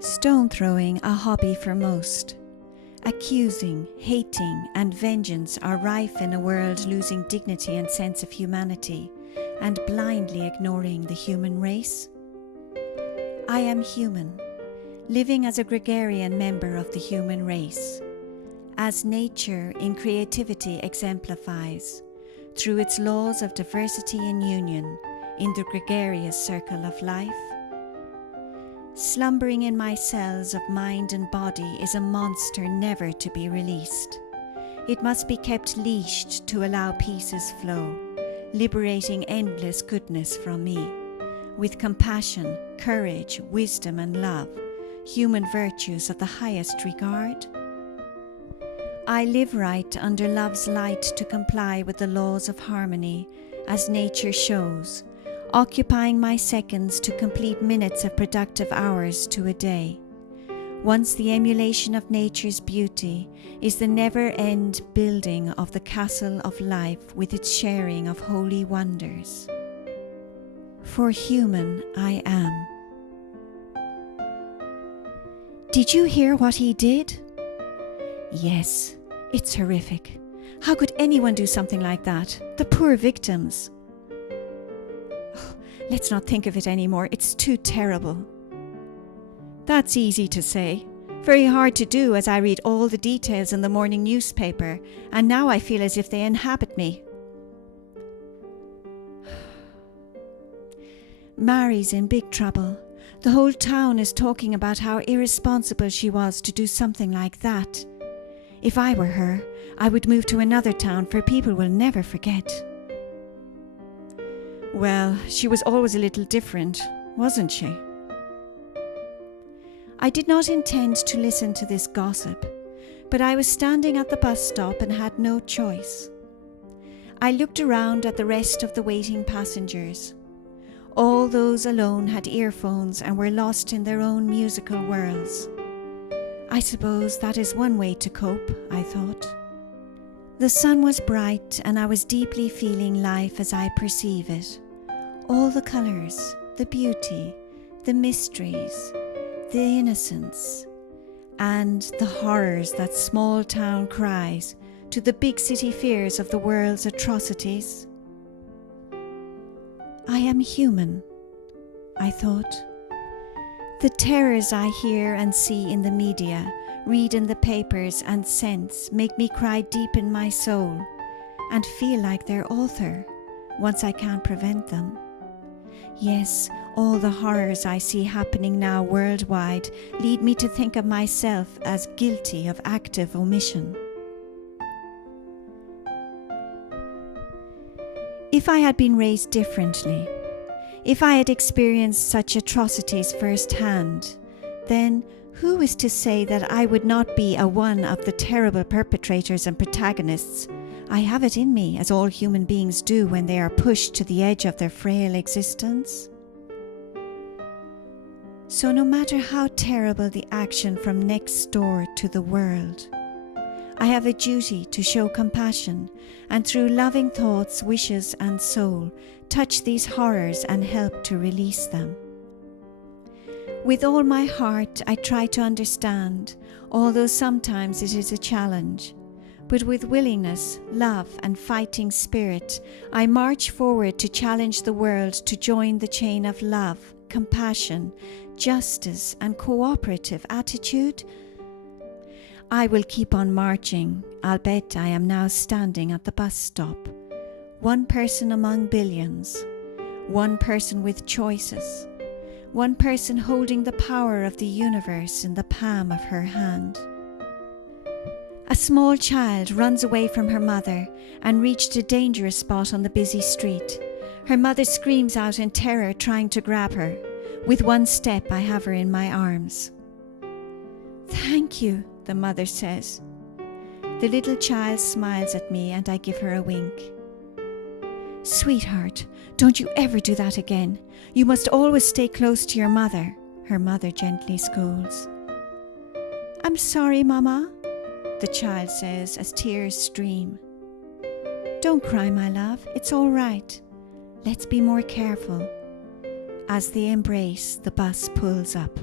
Stone throwing a hobby for most. Accusing, hating, and vengeance are rife in a world losing dignity and sense of humanity, and blindly ignoring the human race. I am human, living as a gregarian member of the human race, as nature in creativity exemplifies, through its laws of diversity and union in the gregarious circle of life. Slumbering in my cells of mind and body is a monster never to be released. It must be kept leashed to allow peace's flow, liberating endless goodness from me, with compassion, courage, wisdom and love, human virtues of the highest regard. I live right under love's light to comply with the laws of harmony, as nature shows, occupying my seconds to complete minutes of productive hours to a day. Once the emulation of nature's beauty is the never-end building of the castle of life with its sharing of holy wonders. For human I am. Did you hear what he did? Yes, it's horrific. How could anyone do something like that? The poor victims. Let's not think of it anymore. It's too terrible. That's easy to say. Very hard to do, as I read all the details in the morning newspaper, and now I feel as if they inhabit me. Mary's in big trouble. The whole town is talking about how irresponsible she was to do something like that. If I were her, I would move to another town, for people will never forget. Well, she was always a little different, wasn't she? I did not intend to listen to this gossip, but I was standing at the bus stop and had no choice. I looked around at the rest of the waiting passengers. All those alone had earphones and were lost in their own musical worlds. I suppose that is one way to cope, I thought. The sun was bright and I was deeply feeling life as I perceive it. All the colours, the beauty, the mysteries, the innocence, and the horrors that small town cries to the big city fears of the world's atrocities. I am human, I thought. The terrors I hear and see in the media, read in the papers and sense make me cry deep in my soul and feel like their author, once I can't prevent them. Yes, all the horrors I see happening now worldwide lead me to think of myself as guilty of active omission. If I had been raised differently, if I had experienced such atrocities firsthand, then who is to say that I would not be one of the terrible perpetrators and protagonists? I have it in me, as all human beings do when they are pushed to the edge of their frail existence. So no matter how terrible the action from next door to the world, I have a duty to show compassion and through loving thoughts, wishes and soul, touch these horrors and help to release them. With all my heart I try to understand, although sometimes it is a challenge. But with willingness, love and fighting spirit, I march forward to challenge the world to join the chain of love, compassion, justice and cooperative attitude. I will keep on marching, albeit I am now standing at the bus stop. One person among billions, one person with choices, one person holding the power of the universe in the palm of her hand. A small child runs away from her mother and reached a dangerous spot on the busy street. Her mother screams out in terror, trying to grab her. With one step, I have her in my arms. "Thank you," the mother says. The little child smiles at me and I give her a wink. "Sweetheart, don't you ever do that again. You must always stay close to your mother," her mother gently scolds. "I'm sorry, Mama," the child says as tears stream. "Don't cry, my love. It's all right. Let's be more careful." As they embrace, the bus pulls up.